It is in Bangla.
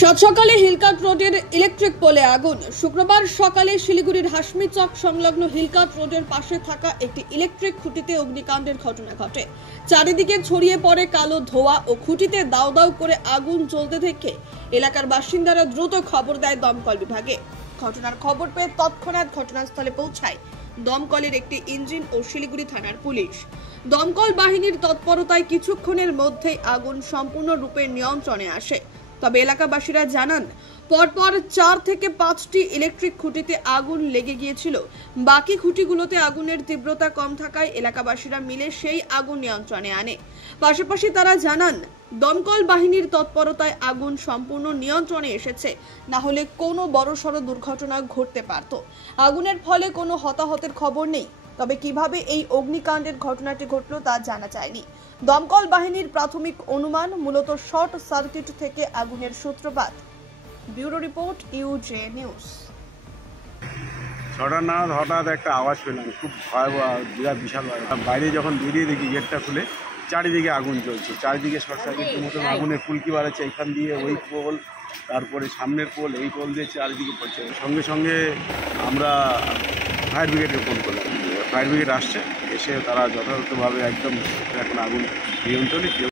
সাত সকালে হিলকাট রোডের ইলেকট্রিক পোলে আগুন। শুক্রবার সকালে শিলিগুড়ির হাসমি চক সংলগ্ন হিলকাট রোডের পাশে থাকা একটি ইলেকট্রিক খুঁটিতে অগ্নিকাণ্ডের ঘটনা ঘটে। চারিদিকে ছড়িয়ে পড়ে কালো ধোঁয়া ও খুঁটিতে দাউ দাউ করে আগুন জ্বলতে দেখে এলাকার বাসিন্দারা দ্রুত খবর দেয় দমকল বিভাগে। ঘটনার খবর পেয়ে তৎক্ষণাৎ ঘটনাস্থলে পৌঁছায় দমকলের একটি ইঞ্জিন ও শিলিগুড়ি থানার পুলিশ। দমকল বাহিনীর তৎপরতায় কিছুক্ষণের মধ্যেই আগুন সম্পূর্ণরূপে নিয়ন্ত্রণে আসে। তবে এলাকাবাসীরা জানান, পরপর 4 থেকে 5টি ইলেকট্রিক খুঁটিতে আগুন লেগে গিয়েছিল। বাকি খুঁটিগুলোতে আগুনের তীব্রতা কম থাকায় এলাকাবাসীরা মিলে সেই আগুন নিয়ন্ত্রণে আনে। পাশাপাশি তারা জানান, দমকল বাহিনীর তৎপরতায় আগুন সম্পূর্ণ নিয়ন্ত্রণে এসেছে, না হলে কোনো বড়সড় দুর্ঘটনা ঘটতে পারত। আগুনের ফলে কোনো হতাহতের খবর নেই। তবে কিভাবে এই অগ্নিকাণ্ডের ঘটনাটি ঘটল তা জানা যায়নি। দমকল বাহিনীর প্রাথমিক অনুমান মূলত শর্ট সার্কিট থেকে আগুনের সূত্রপাত। ব্যুরো রিপোর্ট, ইউজে নিউজ। ছটা নাগাদ হঠাৎ একটা আওয়াজ পেলাম, খুব ভয়াবহ, বিশাল বাইরে যখন বেরিয়ে দেখি গেটটা খুলে চারিদিকে আগুন জ্বলছে। চারিদিকে শর্ট সার্কিটের মতন আগুনের ফুলকি বাড়াচ্ছে। এখান দিয়ে ওই পোল, তারপরে সামনের পোল, এই পোল দিয়ে চারিদিকে পড়ছে। সঙ্গে সঙ্গে আমরা ফায়ার ব্রিগেডকে ফোন করলাম। ফায়ার ব্রিগেড আসছে, এসে তারা যথাযথভাবে একদম এখন আগুন নিয়ন্ত্রণে।